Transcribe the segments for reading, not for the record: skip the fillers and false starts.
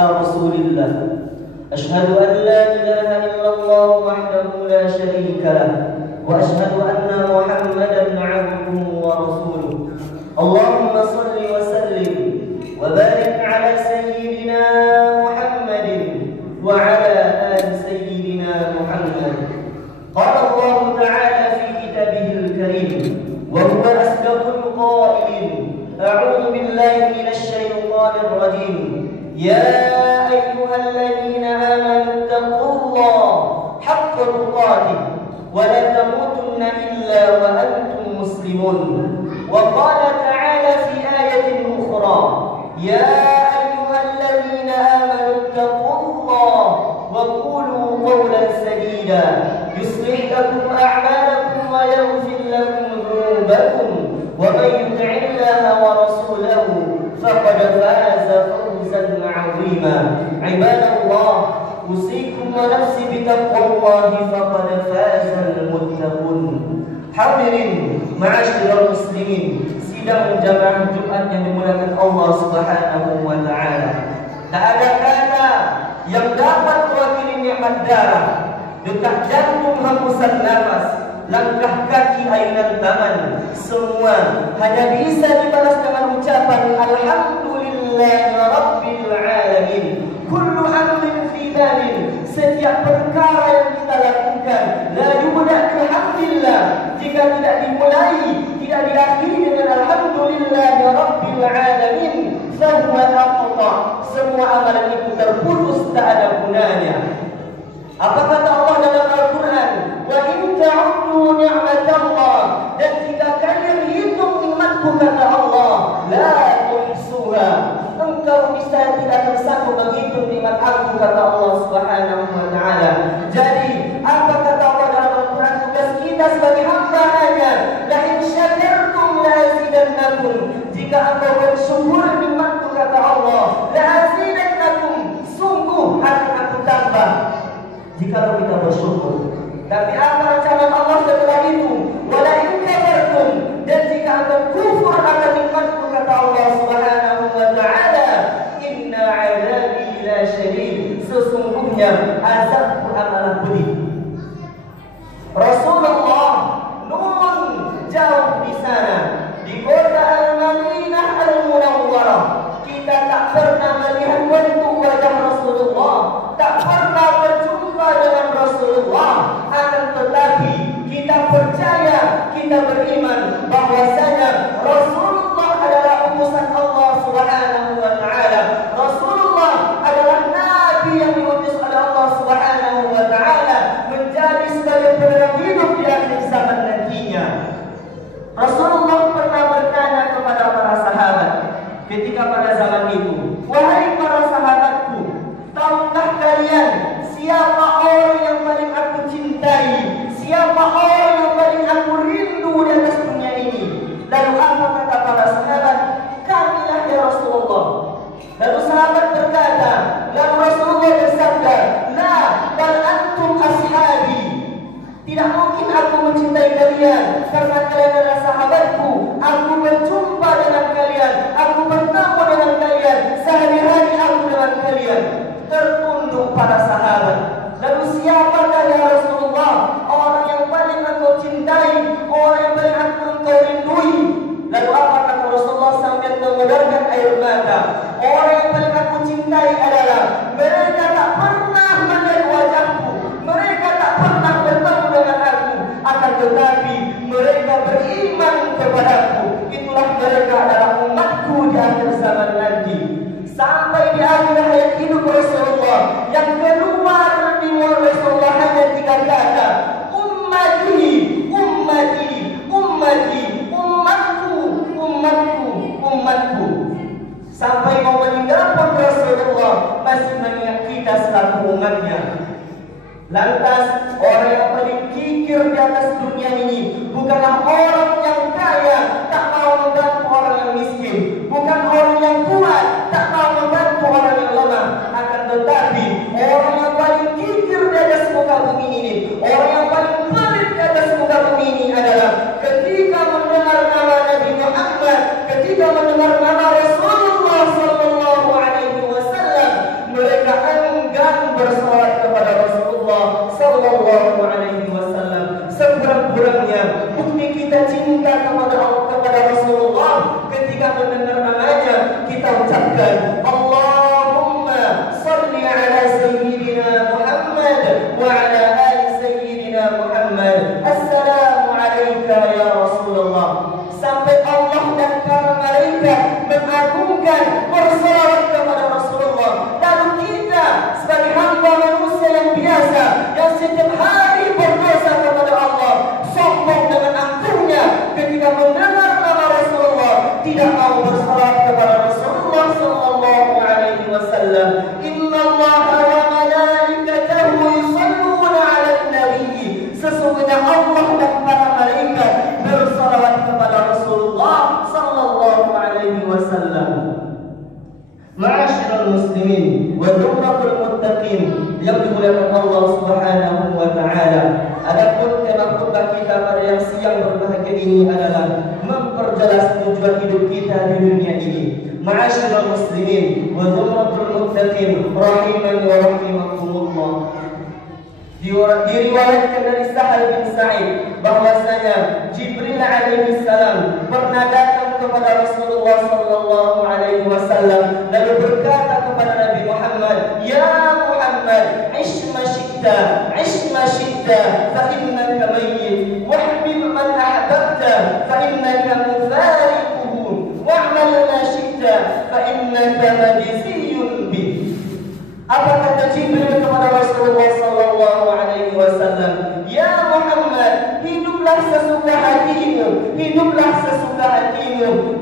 رسول الله. أشهد أن لا إله إلا الله وحده لا شريك له، وأشهد أن محمدا عبده ورسوله. اللهم صل وسلم وبارك على سيدنا محمد وعلى آل سيدنا محمد. قال الله تعالى في كتابه الكريم وهو أصدق القائلين: أعوذ بالله من الشيطان الرجيم. يا أيها الذين آمنوا اتقوا الله حق تقاته ولا تموتن إلا وأنتم مسلمون. وقال تعالى في آية أخرى: يا أيها الذين آمنوا اتقوا الله وقولوا قولا سديدا يصلح لكم أعمالكم ويغفر لكم ذنوبكم ومن يطع الله ورسوله فقد فاز فوزا عظيما. عباد الله، أوصيكم ونفسي بتقوى الله فقد فاز المتقون. Hadirin ma'asyiral muslimin, sidang jamaah Jumat yang dimuliakan Allah Subhanahu wa taala. Tak ada kata yang dapat mewakili nikmat darah, detak jantung, hembusan nafas, langkah kaki, ayunan tangan, semua hanya bisa dibalas dengan ucapan alhamdulillahi rabbil alamin. Kullu amrin fi balin, setiap perkara yang kita lakukan la yubda bihamdillah, jika tidak dimulai, tidak diakhiri dengan alhamdulillahi rabbil alamin, fahuwa aqta, semua amalan itu terputus, tak ada gunanya. Apa kata Allah dalam Al-Quran? Wa in ta'uddu ni'matallah, dan jika kalian hitung nikmatku, kata Allah, la tuhsuha, engkau bisa tidak tersanggup menghitung nikmat aku, kata Allah Subhanahu wa taala. Jadi, apa kata Allah dalam Al-Quran? Tugas kita sebagai hamba hanya la in syakartum la azidannakum, jika engkau bersyukur nikmatku, kata Allah, la azidannakum, sungguh akan aku tambah jika kita bersyukur. Tapi apa ancaman Allah setelah itu? Wala in kafartum, dan jika akan kufur akan nikmatku, kata Allah Subhanahu wa taala, inna 'adzabi la syadid, sesungguhnya azabku amatlah pedih. Rasulullah nun jauh di sana, di kota Al-Madinah Al-Munawwarah, kita tak pernah melihat bentuk wajah Rasulullah, tak pernah berjumpa dengan Rasulullah, akan tetapi kita percaya, kita beriman bahwasanya Rasulullah adalah utusan Allah Subhanahu wa taala. Rasulullah adalah nabi yang diutus oleh Allah Subhanahu wa taala menjadi sebagai penerang hidup di akhir zaman nantinya. Rasulullah pernah bertanya kepada para sahabat ketika pada zaman itu, wahai para sahabatku, tahukah kalian siapa orang yang paling aku cintai? Siapa orang yang paling aku rindu di atas dunia ini? Lalu apa kata para sahabat? Kamilah ya Rasulullah. Lalu sahabat berkata, lalu Rasulullah bersabda, la bal antum ashabi. Tidak mungkin aku mencintai kalian karena kalian adalah sahabatku. Aku berjumpa dengan kalian, aku bertemu dengan kalian, sehari-hari aku dengan kalian. Tertunduk para sahabat. Lalu siapakah ya Rasulullah orang yang paling engkau cintai, orang yang paling engkau rindui? Lalu apa kata Rasulullah sambil mengedarkan air mata? Orang yang paling aku cintai adalah mereka tak pernah melihat wajahku, mereka tak pernah bertemu dengan aku, akan tetapi mereka beriman kepadaku. Itulah mereka adalah umatku di akhir zaman nanti. Sampai di akhir hayat hidup Rasulullah, yang keluar di mulut Rasulullah hanya 3 kata: ummati, ummati, ummati, umatku, umatku, umatku. Sampai mau meninggal pun Rasulullah masih mengingat kita selaku umatnya. Lantas orang yang paling kikir di atas dunia ini bukanlah orang yang kaya tak mau membantu orang yang miskin, bukan orang yang kuat tak mau membantu orang yang lemah, akan tetapi orang yang paling kikir di atas muka bumi ini, orang yang paling pelit di atas muka bumi ini adalah ketika mendengar nama Nabi Muhammad, ketika mendengar nama Rasulullah sallallahu alaihi wasallam, kita kepada Rasulullah, ketika mendengar namanya kita ucapkan Allahumma salli ala sayyidina Muhammad wa ala ali sayyidina Muhammad. Assalamu alayka ya Rasulullah. Sampai Allah dan para malaikat mengagungkan, bersalawat kepada Rasulullah. Lalu kita sebagai hamba manusia yang biasa, yang setiap hari berdosa kepada Allah, sombong dengan angkuhnya ketika mendengar nama Rasulullah, tidak mau bersalawat kepada Rasulullah sallallahu alaihi wasallam. Innallaha wa malaikatahu yusalluna 'alan nabi. Sesungguhnya Allah dan para malaikat bersalawat kepada Rasulullah sallallahu alaihi wasallam. Ma'asyiral muslimin wa dzumratul muttaqin yang dimuliakan Allah Subhanahu wa taala. Adapun tema khutbah kita pada yang siang berbahagia ini adalah memperjelas tujuan hidup kita di dunia ini. Ma'asyiral muslimin wa dzumratul muttaqin rahimani wa rahimakumullah. Diriwayatkan dari Sahal bin Sa'id bahwasanya Jibril alaihi salam pernah datang kepada Rasulullah sallallahu alaihi wasallam lalu berkata kepada Nabi Muhammad, "Ya Muhammad, ish ma syi'ta fa innaka mayyit wahbib man ahbabta fa innaka mufariquhu wa'mal ma syi'ta fa innaka majziyun bih." Apa kata Jibril kepada Rasulullah sallallahu alaihi wasallam? "Ya Muhammad, hiduplah sesuka hatimu,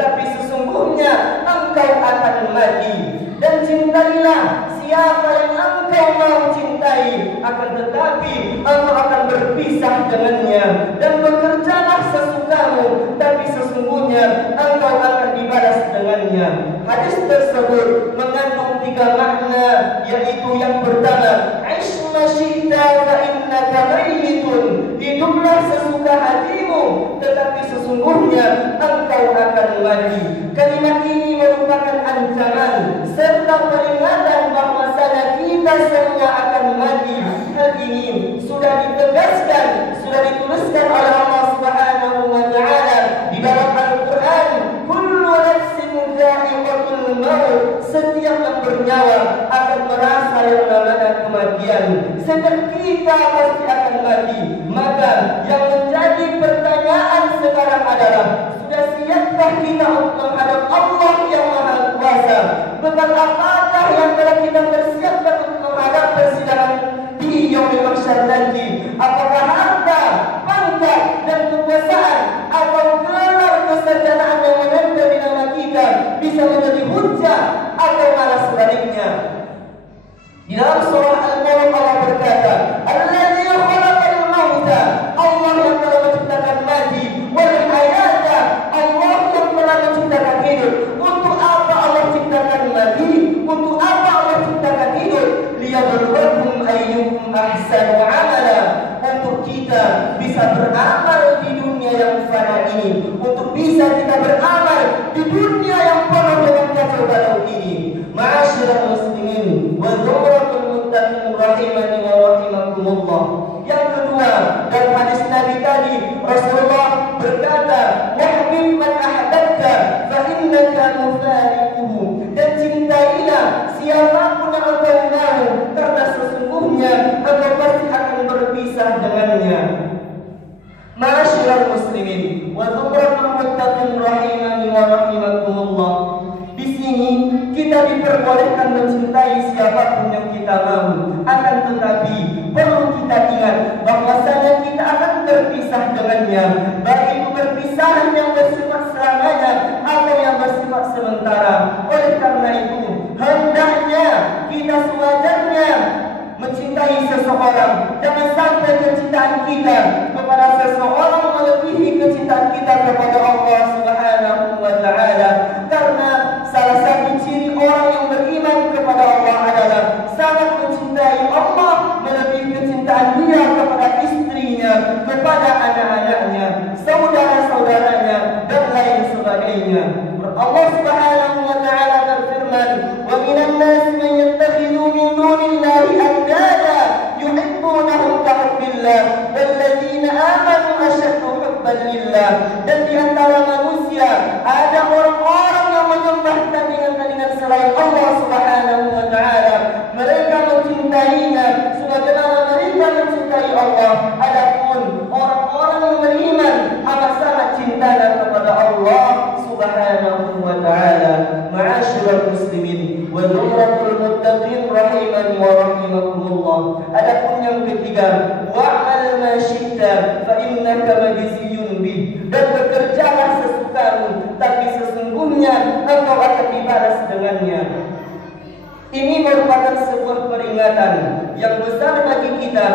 tapi sesungguhnya engkau akan mati. Dan cintailah siapa yang engkau mau cintai, akan tetapi engkau akan berpisah dengannya. Dan bekerjalah sesukamu, tapi sesungguhnya engkau akan dibalas dengannya." Hadis tersebut mengandung 3 makna, yaitu yang pertama, "Ish ma syi'ta fa innaka mayyitun." Hiduplah sesuka hatimu, tetapi sesungguhnya engkau akan mati. Kalimat ini merupakan ancaman serta peringatan bahwasanya kita semua akan mati. Hal ini sudah ditegaskan, sudah dituliskan oleh Allah Subhanahu wa taala di dalam Al-Qur'an, "Kullu nafsin dha'iqatul maut." Setiap yang bernyawa akan merasa yang namanya kematian. Setiap kita pasti akan mati. Maka yang menjadi pertanyaan sekarang adalah, sudah siapkah kita untuk menghadap Allah yang Maha Kuasa? Bekal apakah yang telah kita persiapkan untuk menghadap persidangan di yaumil mahsyar nanti? Apakah harta, pangkat dan kekuasaan atau gelar kesarjanaan yang menempel di nama kita bisa menjadi hujah atau malah sebaliknya? Di dalam surah Al-Mulk Allah berkata, "Alladzi khalaqal mauta." Allah yang telah menciptakan mati, wal hayata. Allah yang telah menciptakan hidup. Untuk apa Allah ciptakan mati? Untuk apa Allah ciptakan hidup? Liyabluwakum ayyukum ahsanu amala. Untuk kita bisa beramal di dunia yang fana ini, untuk bisa kita beramal di dunia yang penuh dengan kacau balau ini. Ma'asyiral muslimin wa dzumratul muttaqin rahimani wa rahimakumullah. Yang kedua, dalam hadis Nabi tadi Rasulullah berkata, "Wahbib man ahbabta fa innaka mufariquhu." Dan cintailah siapapun yang engkau mau, karena sesungguhnya engkau pasti akan berpisah dengannya. Ma'asyiral muslimin wa dzumratul muttaqin rahimani wa rahimakumullah. Di sini kita diperbolehkan mencintai siapapun yang kita mau. Akan tetapi perlu kita ingat bahwasanya kita akan berpisah dengannya, baik itu perpisahan yang bersifat selamanya atau yang bersifat sementara. Oleh karena itu, hendaknya kita sewajarnya mencintai seseorang. Jangan sampai kecintaan kita kepada seseorang melebihi kecintaan kita kepada Allah Subhanahu wa taala. Karena salah satu ciri orang yang beriman kepada Allah adalah sangat mencintai Allah melebihi kecintaan dia kepada istrinya, kepada anak-anaknya, saudara-saudaranya dan lain sebagainya. Allah Subhanahu wa taala berfirman, "Wa minan nasi man yattakhidhu min dunillahi andada yuhibbunahum ka hubbillah walladzina amanu ashaddu hubban lillah." Dan di antara manusia ada orang-orang yang menyembah tandingan-tandingan selain Allah Subhanahu wa Ta'ala. Mereka mencintainya sebagaimana mereka mencintai Allah. Adapun orang-orang yang beriman amat sangat cintanya kepada Allah Subhanahu wa Ta'ala. Ma'asyiral muslimin wa dzurratul muttaqin rahimani wa rahimakumullah. Adapun yang ketiga, wa'mal ma syi'ta fa innaka majziyun bih. Dan bekerjalah sesukamu, tapi sesungguhnya engkau akan dibalas dengannya. Ini merupakan sebuah peringatan yang besar bagi kita,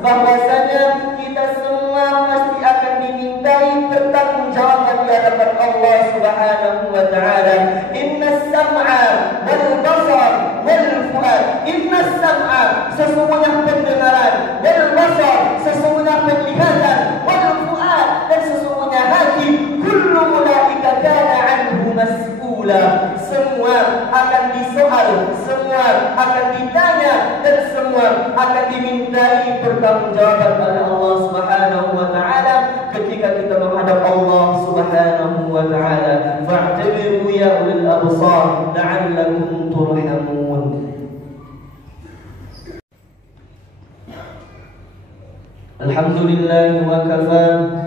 bahwasanya kita semua pasti akan dimintai pertanggungjawaban di hadapan Allah Subhanahu wa Ta'ala. Innas sam'a wal basar wal fuad. Innas sam'a, sesungguhnya pendengaran, wal basar, sesungguhnya penglihatan, wal fuad, dan sesungguhnya hati. Kullu ulaika kana anhu mas'ula. Semua akan disoal, semua akan ditanya, dan semua akan dimintai pertanggungjawaban oleh Allah Subhanahu wa Ta'ala ketika kita menghadap Allah Subhanahu wa Ta'ala. Fa'tabiru ya ulil absar la'allakum turhamun. Alhamdulillah wa kafa,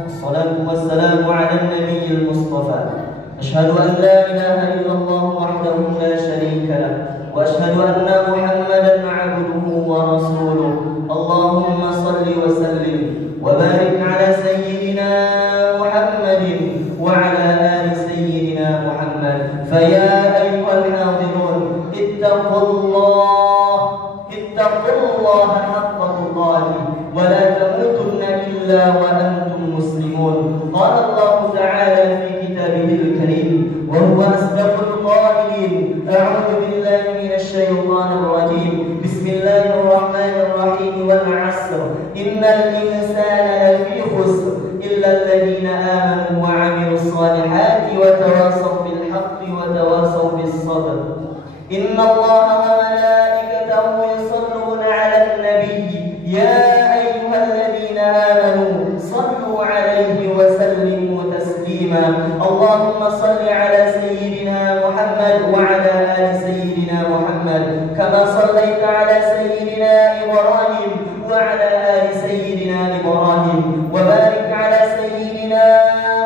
wassalatu wassalamu ala nabiyil mustafa. أشهد أن لا إله إلا الله وحده لا شريك له وأشهد أن محمدا عبده ورسوله. اللهم صل وسلم وبارك على سيدنا محمد وعلى آل سيدنا محمد. فيا أيها الحاضرون اتقوا الله حق تقاته ولا تموتن إلا وأنتم مسلمون. قال الله تعالى في كتابه الكريم وهو أصدق القائلين: أعوذ بالله من الشيطان الرجيم. بسم الله الرحمن الرحيم. والعصر إن الإنسان لفي خسر إلا الذين آمنوا وعملوا الصالحات وتواصوا بالحق وتواصوا بالصبر. إن الله وملائكته يصلون على النبي يا أيها الذين آمنوا صلوا عليه وسلموا تسليما. اللهم صل على سيدنا محمد وعلى آل سيدنا محمد كما صليت على سيدنا إبراهيم وعلى آل سيدنا إبراهيم، وبارك على سيدنا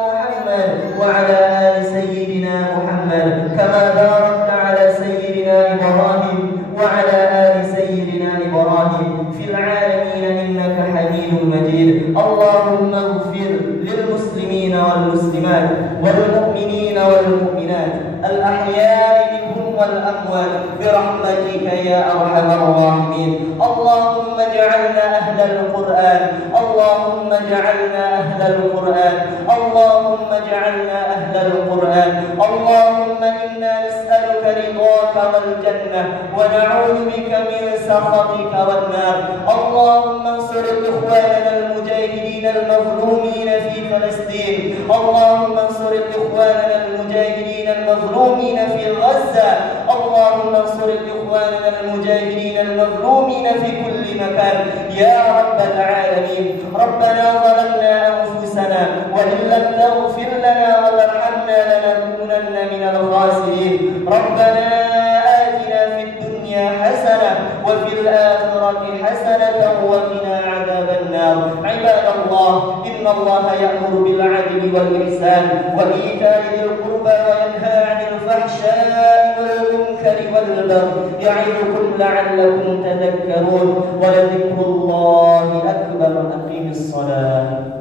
محمد وعلى آل سيدنا محمد كما باركت على سيدنا إبراهيم وعلى آل سيدنا إبراهيم في العالمين إنك حميد مجيد. اللهم اغفر للمسلمين والمسلمات والمؤمنين والمؤمنات الأحياء منهم والأموات برحمتك يا أرحم الراحمين. اللهم اجعلنا أهل القرآن، اللهم اجعلنا أهل القرآن، اللهم اجعلنا أهل القرآن. اللهم إنا نسألك رضاك والجنة ونعوذ بك من سخطك والنار. اللهم انصر إخواننا المجاهدين المظلومين في فلسطين. اللهم انصر إخواننا المجاهدين المظلومين في غزة. اللهم انصر إخواننا المجاهدين المظلومين في كل مكان يا رب العالمين. ربنا ظلمنا أنفسنا وإن لم تغفر لنا وترحمنا لنكونن من الخاسرين. ربنا آتنا في الدنيا حسنة وفي الآخرة حسنة وقنا عذاب النار. عباد الله، إن الله يأمر بالعدل والإحسان وإيتاء ذي القربى وينهى عن الفحشاء والمنكر والبغي يعظكم لعلكم تذكرون. ولذكر الله أكبر. أقيموا الصلاة.